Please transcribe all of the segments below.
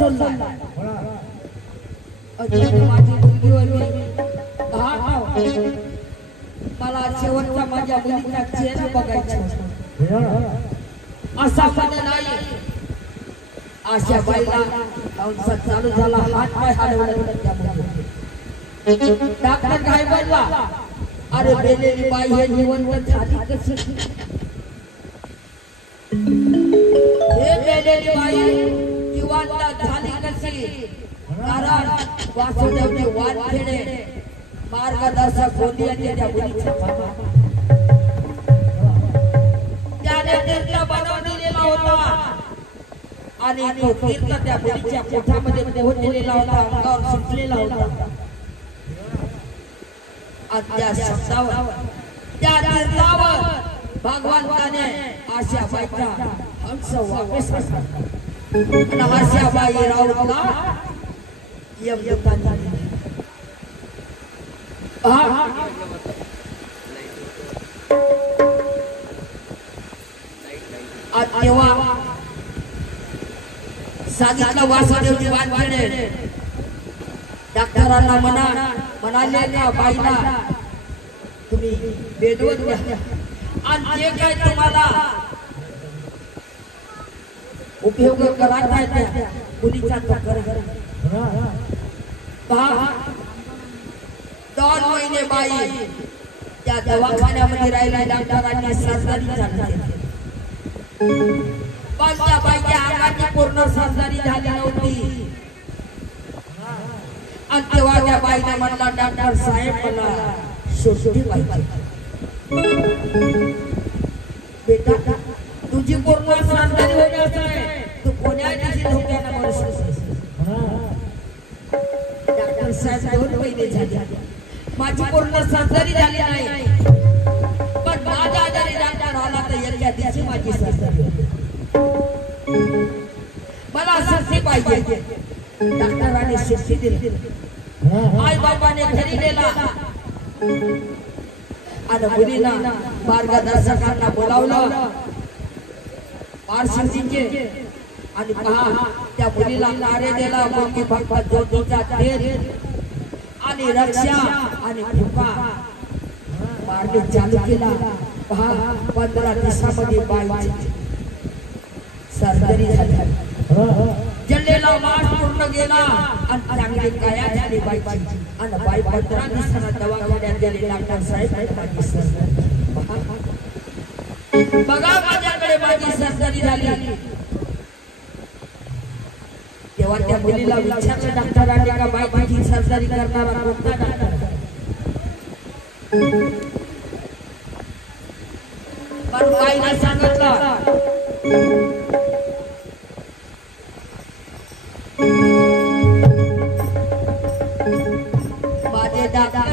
सोडला अजून माझी मुलगी होती मला शेवटचा माझ्या मुलीचा चेहरा बघायचा असा पण नाही अशा बाईला औषध चालू झाला हात पाय हलवला डॉक्टर काय बोलला अरे बेलेली बाई हे जिवंत झाली कशी हे बेलेली बाई जिवंत झाली कशी कारण वासुदेवने वानखेडे मार्गदर्शक गोंदियाच्या त्या मुलीचा त्याने तीर्थ बनवून दिलेला होता आणि तो तीर्थ त्या मुलीच्या पोटामध्ये पोहोचलेला होता अंगावर सुटलेला होता आणि त्या शब्दावर त्या तीर्थावर भगवंताने आशा बाईचा हंस वापस आणि आशा बाई राऊतला यमदूतांनी तेव्हा सांगितलं वासुदेवजी वानखेडे डॉक्टरांना म्हणाले का बाईला तुम्ही बेडवर घ्या आणि जे काय तुम्हाला उपयोग करायचा आहे त्या मुलीचा तो करा 2 महिने बाई त्या दवाखान्यामध्ये राहिली डॉक्टरांनी सर्जरी झाली पण त्या बाईच्या अंगाची पूर्ण सर्जरी झाली नव्हती आणि तेव्हा त्या बाईने म्हणला डॉक्टर साहेब मला सुट्टी पाहिजे बेटा तुझी पूर्ण सर्जरी होण्याचं आहे तू कोण्या दिवशी धोक्याला मरू शकतेस डॉक्टर साहेब 2 महिने झाले माझी पूर्ण सर्जरी झाली नाही पण माझ्या आजारी डॉक्टर आला तर एका दिवशी माझी सर्जरी मला सुट्टी पाहिजे डॉक्टरांनी सुट्टी दिली आई बाबाने घरी नेला आणि मुलीला मार्गदर्शकांना बोलावलं पार्श्वजींचे आणि पहा त्या मुलीला कार्य दिला की फक्त ज्योतीचा तेल आणि रक्षा आणि फुका मारणे चालू केला पहा 15 दिवसामध्ये बाईची सर्जरी झाली जल्लेला मास पूर्ण गेला आणि चांगली काया झाली बाईची आणि बाई 15 दिवसांना दवाखान्यात गेली डॉक्टर साहेब माझी सर्जरी बघा माझ्याकडे माझी सर्जरी झाली तेव्हा त्या मुलीला विचारलं डॉक्टरांनी का बाईची सर्जरी करणारा कोणता डॉक्टर पण बाईने सांगितलं माझे डॉक्टर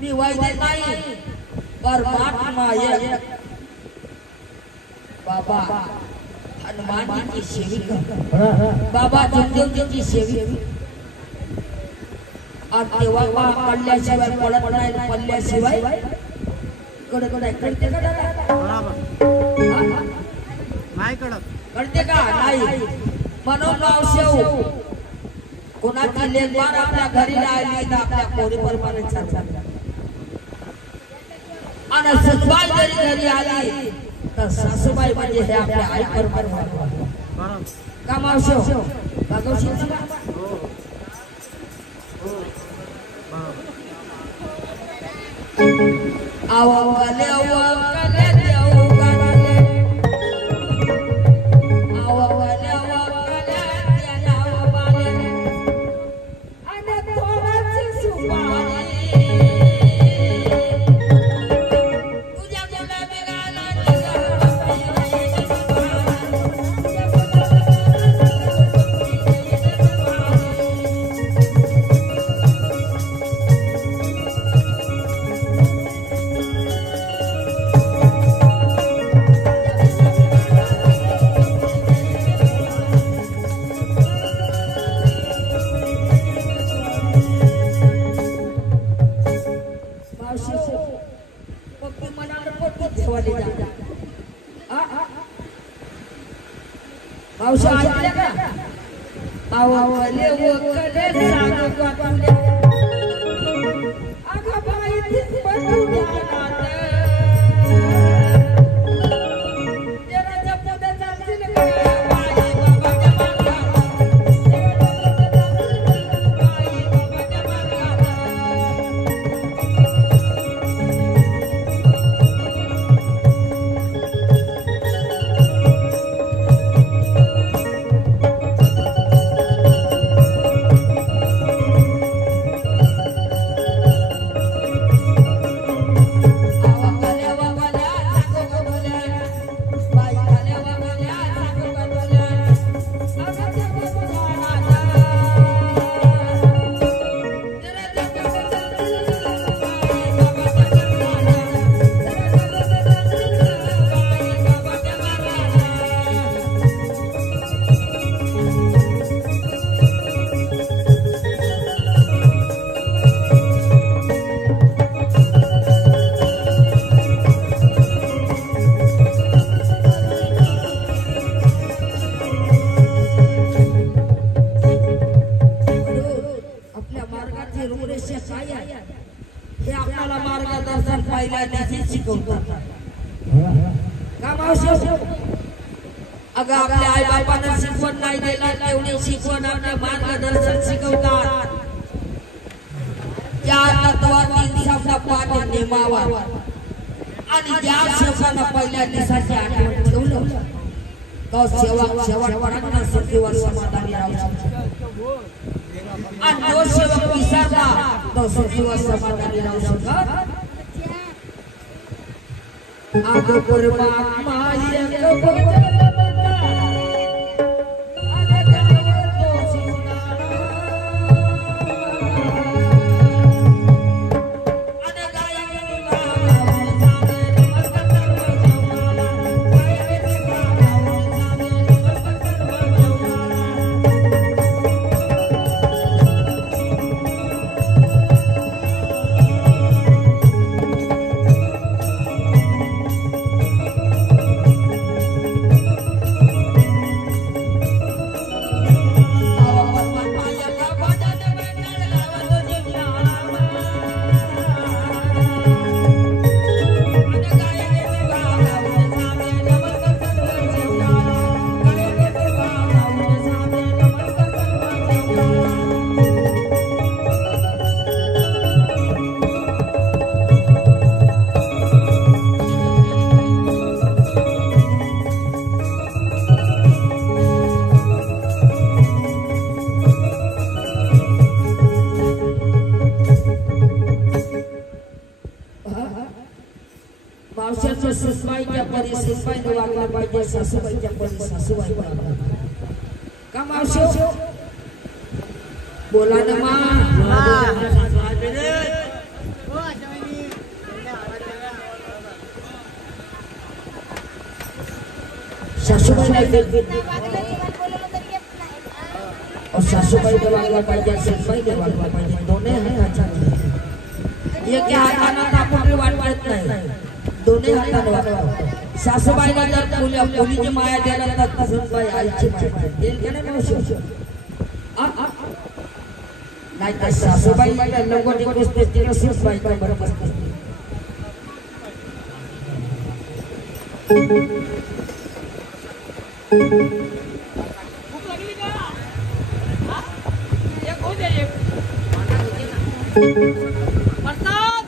मी वैद्य नाही परमात्मा एक बाबा हनुमान जी की सेविका बाबा जमदेव जी सेविका और तेव्हा पडल्याशिवाय पडत नाही पडल्याशिवाय कडक करते का नाही कडक करते का नाही म्हणून शेव कोणाची लेकबार आपल्या घरी आली तर आपल्या पोरी प्रमाणे चालतात आणि ससुबाई जरी घरी आली तर सासूबाई म्हणजे हे आपल्या आई प्रमाणे का मावशो बागवशील आवले वकले देऊ गाले आवले वकले देऊ बाले आणि थोडीशी सुपारी तुझ्या गुलाबी गालाची मावशी ऐकल्या का आवले वकले सांग गातुले अगं बाई तीच बटुल्या नात तेराच्या पुढे चालतील का बाई बाबाच्या मागा बाई बाबाच्या मागा हे आपल्याला मार्गदर्शन पहिल्या दिवशी शिकवतात का मावशी अगं आपल्या आई बाबांना शिकवण नाही दिला तेवढी शिकवण आपल्या मार्गदर्शन शिकवतात त्या तत्वातील शब्द पाठ नेमावा आणि ज्या शेवकांना पहिल्या दिवसाची आठवण ठेवलं तो शेवटपर्यंत सुखीवर समाधानी राहू शकतो आणि जो सेवक विसरला तो सुखीवर समाधानी राहू शकत आगो परमात्मा एक मावशाच्या सुसबाईच्या परी सुसबाईने वागला पाहिजे सासूबाईच्या परी सासूबाई का मावशी बोला ना मा सासूबाई और सासूबाईने वागला पाहिजे सुसबाईने वागला पाहिजे दोन्ही आहे अच्छा एक हाताने आपण वाटत नाही दोन्ही हाताने वागवा सासूबाईला जर मुलीची माया द्यायला तर सुनबाई आईची माया देईल का नाही मावशी नाही तर सासूबाईला लंगोटी बसते तिला सुनबाई काय बरं बसते प्रसाद